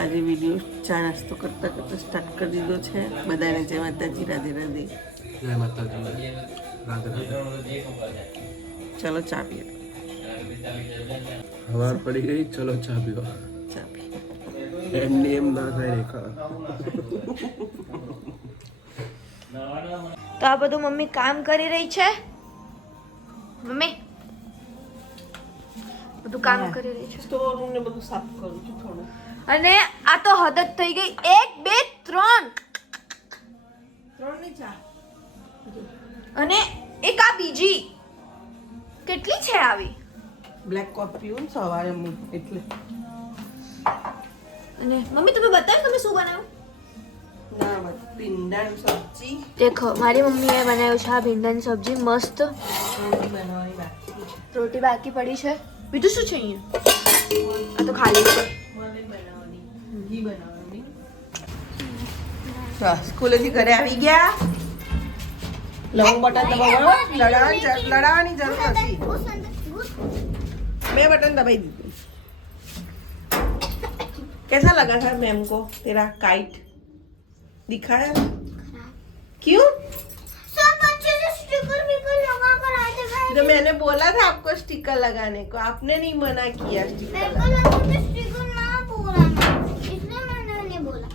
આજે વિડીયો ચા નાસ્તો કરતા કરતા સ્ટાર્ટ કરી દીધો છે. બધાને જય માતાજી, રાધે રાધે. જય માતાજી, રાધે રાધે. ચલો ચા પીએ. હવાર પડી ગઈ, ચલો ચા પીવા. ચા પીએ. એમની એમ ના થાય રેખા. તો આ બધું મમ્મી કામ કરી રહી છે. મમ્મી બધું કામ કરી રહી છે. સ્ટોર રૂમ ને બધું સાફ કરું છું થોડું. અને આ તો હદ જ થઈ ગઈ. 1 2 3 ની ચા અને એક આ બીજી કેટલી છે આવી? બ્લેક કોફી પીવું સવારે હું એટલે. અને મમ્મી તમે બતાવો તમે શું બનાવ્યું? ના બસ ભીંડાની સબ્જી. દેખો મારી મમ્મીએ બનાવ્યું છે આ ભીંડાની સબ્જી મસ્ત. રોટી બનાવવાની બાકી. રોટી બાકી પડી છે. બીજું શું છે અહીંયા? આ તો ખાલી છે. મને બનાવવાની ઘી બનાવવાની. સ્કૂલેથી ઘરે આવી ગયા. લોંગ બટન દબાવો. લડાવવાની જરૂર નથી. मैं बटन दबाई दी. कैसा लगा था मैम को तेरा काइट दिखाया? क्यों? सब अच्छे से स्टिकर विकर लगा कर आए थे भाई. तो मैंने बोला था आपको स्टिकर लगाने को, आपने नहीं मना किया स्टिकर मेरे को लगा कि स्टिकर ना पूरा इसलिए मैंने नहीं बोला.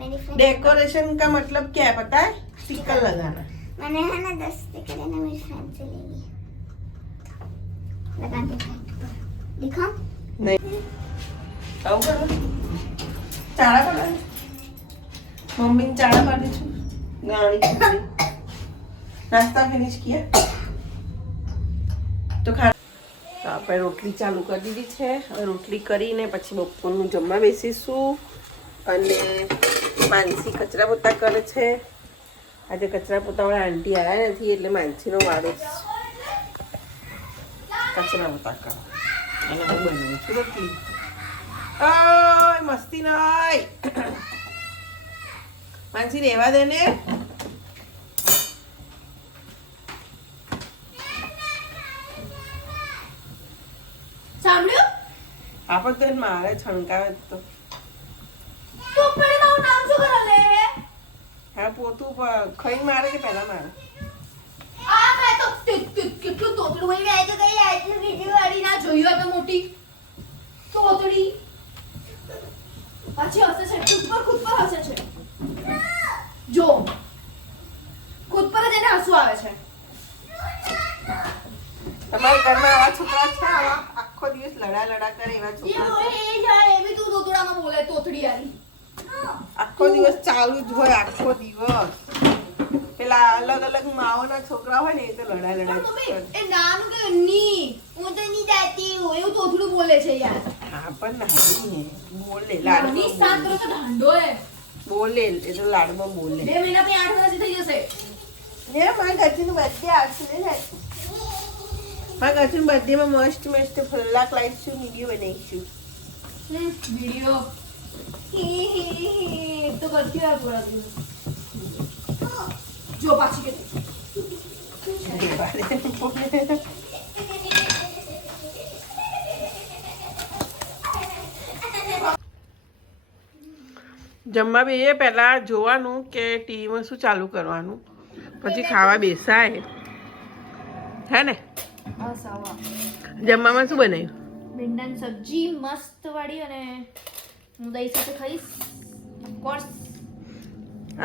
मेरी फ्रेंड डेकोरेशन का मतलब क्या है पता है? स्टिकर लगाना. मैंने है ना 10 स्टिकर है ना मेरी फ्रेंड से ले लिए. लगा दे दिखा नहीं આવું કરો. ચાળા પાડે મમ્મીને ચાળા પાડે છું. ગાણી છોકરી. નાસ્તા ફિનિશ કિયા તો ખા. તો આપણે રોટલી ચાલુ કરી દીધી છે. હવે રોટલી કરીને પછી બપોરનું જમવા બેસીશું. અને માનસી કચરા પોતા કરે છે. આજે કચરા પોતાવાળા આંટી આવ્યા નથી એટલે માનસીનો વારો કચરા પોતા કરો. અને હું બનાવું છું રોટલી. ઓય મસ્તી નહીં. માનસી રહેવા દે ને. સાંભળ્યું? આપણ તો મારે છણકાવે તો તો પણ મારું નામ શું કરે લે? હા પોતું ખાઈ મારે કે પહેલા મારે? આ મેં તો કેટલું તોતડું હોય मैं तो कहीं आई थी वीडियो વાળી ના જોયું તો મોટી તોતડી પાછી હસે છે. ખુદ પર હસે છે. જો ખુદ પર જ એને હસવું આવે છે. તમારા ઘરમાં આવા છોકરા છે? આવા આખો દિવસ લડા કરે એવા એ છોકરા હોય છે? એ જાય એવી તું તોતડામાં બોલે તોતડી આલી. આખો દિવસ ચાલુ જ હોય. આખો દિવસ પેલા અલગ અલગ માઓના છોકરા હોય ને એ તો લડા પણ કરે. મમ્મી એ નાનું કે ની હું તો નહીં જાતી હું એવું તોતડું બોલે છે યાર. હા પણ નાની હે બોલે નાની લાડમાં 7 વર્ષ ઢાંડો હે. બોલે એ તો લાડમાં બોલે. 2 મહિના પછી 8 વર્ષ થઈ જશે. ને મારા ગચીનું બર્થડે આવશે ને. મારા ગચીનું બર્થડેમાં મસ્ત મસ્ત ફલાક લાઈશું વિડીયો બનાવીશું. વિડિયો તો કરતી હોય થોડા દિવસ. જો પાછી કે જમવા બેસીએ પહેલા જોવાનું કે ટીવીમાં શું ચાલુ કરવાનું, પછી ખાવા બેસાય હે ને. જમવામાં શું બનાવ્યું? ભીંડાની સબ્જી મસ્ત વાળી અને હું દહીં સાથે ખાઈશ. કોર્સ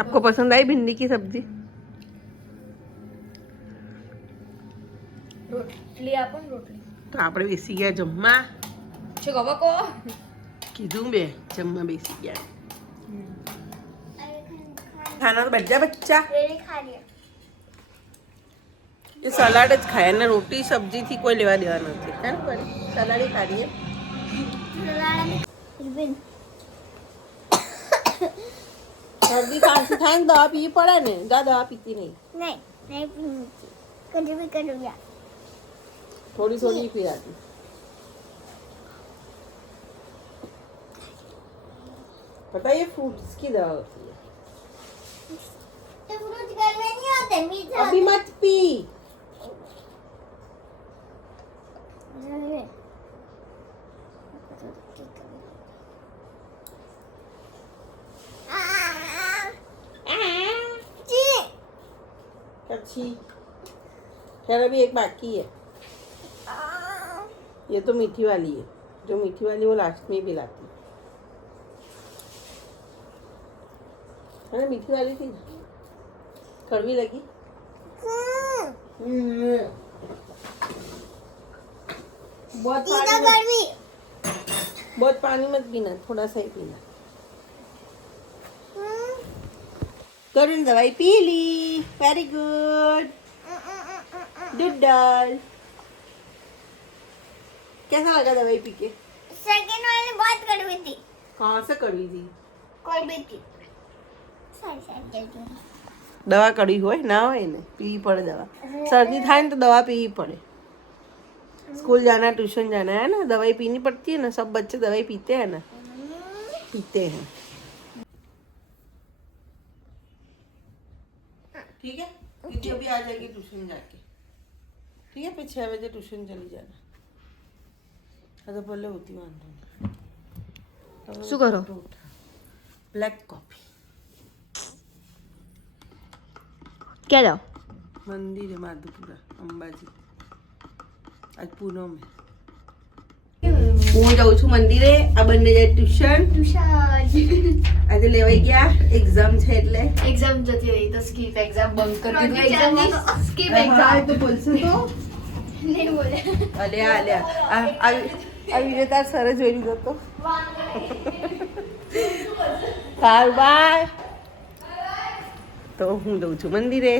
आपको पसंद आई भिंडी की सब्जी? રોટલી આપો ને રોટલી. તો આપણે બેસી ગયા જમવા. છે ગવા કો કીધું બે જમવા બેસી ગયા. ખાના તો બધા બચ્ચા मेरी खा लिया. એ સલાડ જ ખાય અને રોટી સબ્જીથી કોઈ લેવા દેવા નથી. હે ને સલાડ એ ખાઈએ. શરદી ખાંસી થાય ને દવા પીવી પડે ને. દવા પીતી નહીં. नहीं नहीं पीनी थी. कभी भी करूँगा. थोड़ी थोड़ी पिलाती. पता है ये फ्रूट्स की दवा होती है. तो फ्रूट घर में नहीं होते मीठा. अभी मत पी. પછી फिर अभी एक बाकी है, ये तो मीठी वाली है, जो मीठी वाली वो लास्ट में पिलाती है ना। मीठी वाली थी ना, कड़वी लगी। बहुत पानी मत पीना, थोड़ा सा ही पीना। करुण दवाई पी ली, वेरी गुड डुडल। कैसा लगा दवाई पी के? सेकंड वाली बहुत कड़वी थी। कहाँ से कड़वी थी? कड़वी थी। सारी दवा कड़वी હોય ના હોય ને, પીવી પડે દવા। सर्दी થાય ને तो दवा पीवी पड़े। स्कूल जाना, ट्यूशन जाना है ना, दवाई पीनी पड़ती है ना। सब बच्चे दवाई पीते हैं ना, पीते हैं। ठीक है, क्योंकि अभी आ जाएगी ट्यूशन जाके। ठीक है, फिर 6 बजे ट्यूशन चली जाना। तो पहले होती वांधो नहीं। શું કરો? Black coffee. ક્યાં જાઓ? મંદિર है माधुपुरा अंबाजी, आज પૂનમ है। હું જાઉં છું મંદિરે, આ બંને જાય ટ્યુશન। આજે લેવાઈ ગયા, એક્ઝામ છે એટલે એક્ઝામ જતી રહી તો સ્કીપ એક્ઝામ બંક કરી દીધું એક્ઝામ ની સ્કીપ હા, એક્ઝામ તો બોલશે તો नहीं बोले। અલ્યા આ વિડીયો તાર સરે જોઈ લીધો તો। હાલ બાય। તો હું જાઉં છું મંદિરે।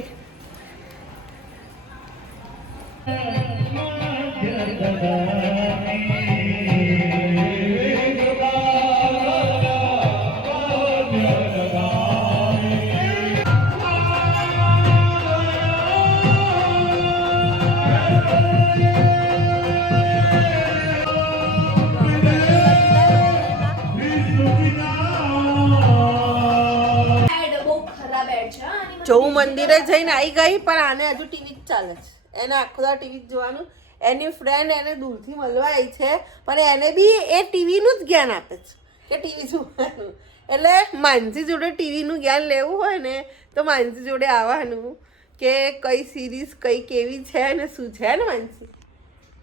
જો હું મંદિરે જઈને આવી ગઈ, પણ આને હજુ ટીવી જ ચાલે છે। એને આખો દાડો ટીવી જ જોવાનું। એની ફ્રેન્ડ એને દૂરથી મળવા આવી છે, પણ એને બી એ ટીવીનું જ જ્ઞાન આપે છે કે ટીવી જોવાનું। એટલે માનસી જોડે ટીવીનું જ્ઞાન લેવું હોય ને તો માનસી જોડે આવવાનું કે કઈ સિરીઝ કઈ કેવી છે ને શું છે ને। માનસી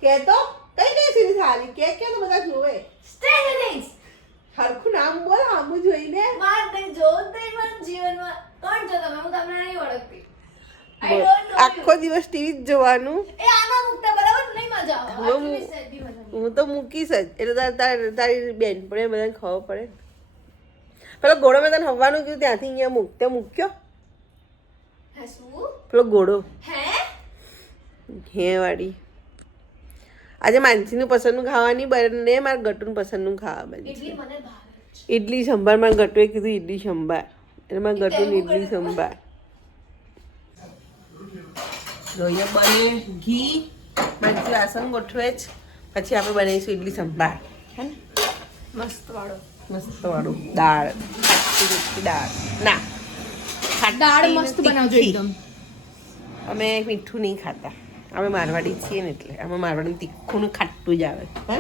કે તો કઈ સિરીઝ સારી કે તો બધા જોવે। સ્ટ્રેન્જર થિંગ્સ હરખું નામ બોલ, આમું જોઈને માર તે જો તે મન જીવનમાં કોણ છો તમે? હું તમને નહીં ઓળખતી। I બોલ। don't know you. આખો દિવસ ટીવી જ જોવાનું। એ આમાં મુકતા બરાબર નહીં મજા આવે। હું- Actually, સહેજ બી મજા નહીં। હું તો મૂકીશ જ, એટલે તારી બેનપણી બધાને ખબર પડે। પેલો ઘોડો મેં તને હવાનું કીધું ત્યાંથી અહીંયા મૂક્યો હે શું? પેલો ઘોડો હે? હે વાળી। આજે માનસીનું પસંદનું ખાવાની બને, મારા ગટુનું પસંદનું ખાવા બને ઇડલી છે। મને ભાવે છે। ઇડલી સંભાર, મારા ગટુએ કીધું ઇડલી સંભાર, એટલે મારા ગટુને ઇડલી સંભાર। જોઈએ બને ઘી, માનસી વાસણ ગોઠવે જ, પછી આપણે બનાવીશું ઇડલી સંભાર, હે ને? મસ્ત વાળો મસ્ત વાળું દાળ, ખાટી દાળ ના ખાટી દાળ ને મસ્ત બનાવજો તીખી। એકદમ। અમે મીઠું નહીં ખાતા, અમે મારવાડી છીએ ને એટલે અમે મારવાડી તીખું ને ખાટું જ આવે, હે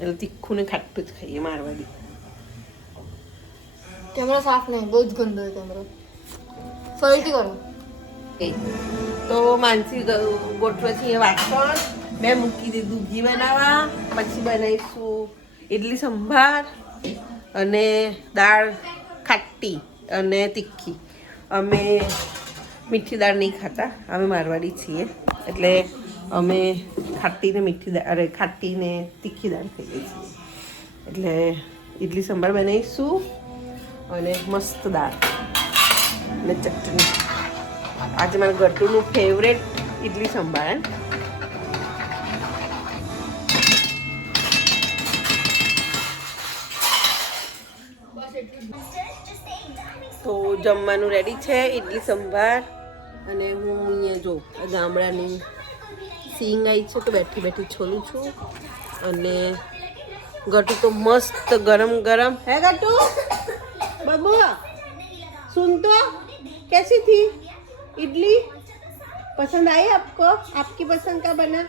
એટલે તીખું ને ખાટું જ ખાઈએ મારવાડી। કેમેરો સાફ નહીં, બહુ જ ગંદો છે કેમેરો। ફરીથી કરો। તો માનસી ગોઠવે છે વાસણ, મેં મૂકી દીધું ઘી બનાવવા, પછી બનાવીશું ઇડલી સંભાર અને દાળ ખાટી અને તીખી। અમે મીઠી દાળ નહીં ખાતા, અમે મારવાડી છીએ એટલે અમે ખાટી ને મીઠી દાળ, અરે ખાટી ને તીખી દાળ ખાઈએ છીએ। એટલે ઇડલી સંભાર બનાવીશું અને મસ્ત દાળ અને ચટણી। આજે મારા ગટુનું ફેવરેટ ઇડલી સંભાર। તો જમવાનું રેડી છે, ઇડલી સંભાર। અને હું અહીંયા જો ગામડાની સિંગ આવી છે તો બેઠી બેઠી છોલું છું। અને ગટુ તો મસ્ત ગરમ ગરમ है गट्टू बाबू सुन तो कैसी थी इडली, पसंद आई आपको? आपकी पसंद का बना?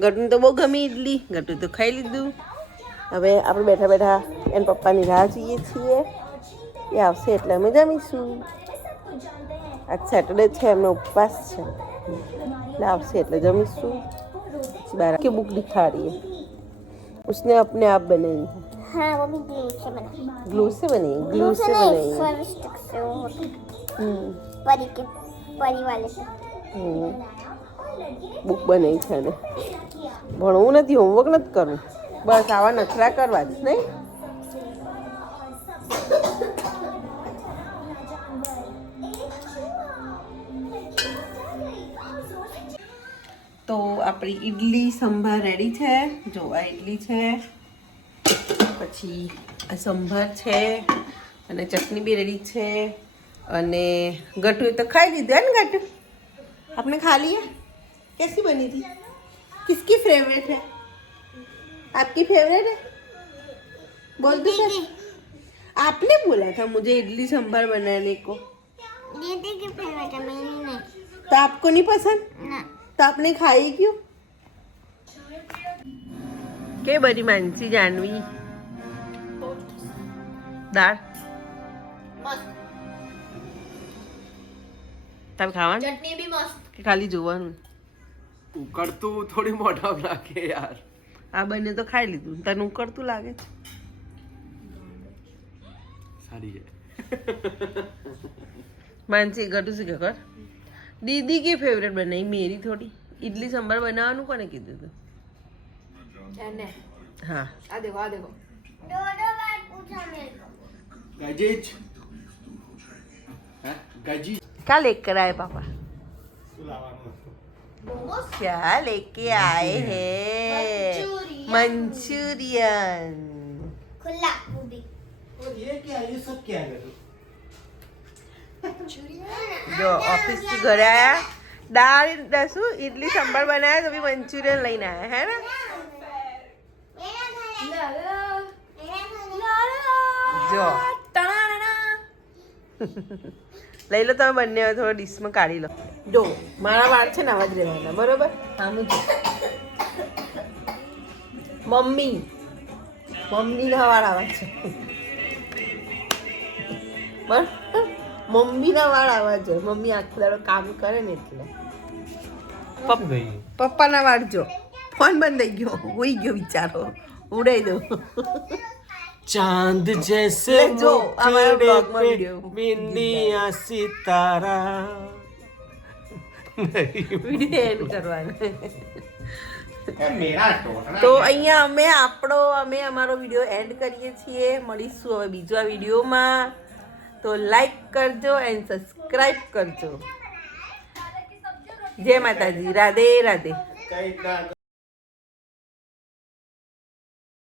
गट्टू तो बહુ ગમી ઇડલી, ગટ્ટુ તો ખાઈ લીધું। હવે આપણે બેઠા બેઠા એના પપ્પાની રાહ જોઈએ છીએ, એ આવશે એટલે અમે જમીશું। આજ સેટરડે છે, એમનો ઉપવાસ છે એટલે આવશે એટલે જમીશું પછી बाहर की बुक दिखा रही है उसने अपने आप बनाई है हाँ वो भी ग्लू से बना ग्लू से बनाई फेविस्टिक से वो होता है। हम्म परी वाले से બુક બનાવી છે ને ભણવું નથી હોમવર્ક નથી કરવું બસ આવા નખરા કરવા જ નહીં તો આપણી ઈડલી સંભાર રેડી છે જો આ ઈડલી છે પછી આ સંભાર છે અને ચટણી બી રેડી છે અને ગટુ તો ખાઈ લીધું હે ને ગટુ आपने खा लिया कैसी बनी थी किसकी फेवरेट है आपकी फेवरेट है बोल दो सर आपने बोला था मुझे इडली सांभर बनाने को दीदी की फेवरेट है मेरी नहीं तो आपको नहीं पसंद ना तो आपने खाई क्यों के बड़ी मानसी जानवी दाल મસ્ત तब खावा ચટણી બી મસ્ત કે ખાલી જોવાનું ઉકળતું થોડી મોઢા રાખે યાર આ બંને તો ખાઈ લીધું તને ઉકળતું લાગે છે સારી છે मानसी गटू से क्या कर दीदी की फेवरेट बनाई मेरी थोड़ी इडली सांभर बनाવાનું કોને કીધું તું એને हाँ આ દેખો આ દેખો दो बार पूछा मेरे को ગજીજ હે ગજી क्या लेकर आए पापा क्या लेके आए हैं मंचूरियन खुला वो भी जो ऑफिस से घर आया दाल दसू इडली सांभर बनाया तो भी मंचूरियन लेने आया है ना जो લઈ લો તમે બંને થોડો ડીશમાં કાઢી લો જો મારા વાળ છે ને આવા જ રહેવાના બરોબર આમ જ મમ્મીના વાળ આવા છે બરાબર મમ્મીના વાળ આવા છે મમ્મી આખો દાડો કામ કરે ને એટલે પપ્પાના વાળ જો ફોન બંધ થઈ ગયો હોઈ ગયો વિચારો ઉડાઈ દો चांद जैसे जो हमारे ब्लॉग में video Bindiya Sitara video and કરવાનો તો અહીંયા અમે અમારો વિડીયો એન્ડ કરીએ છીએ મળીશું હવે બીજા વિડીયોમાં તો લાઈક કરજો એન્ડ સબસ્ક્રાઇબ કરજો જય માતાજી રાધે રાધે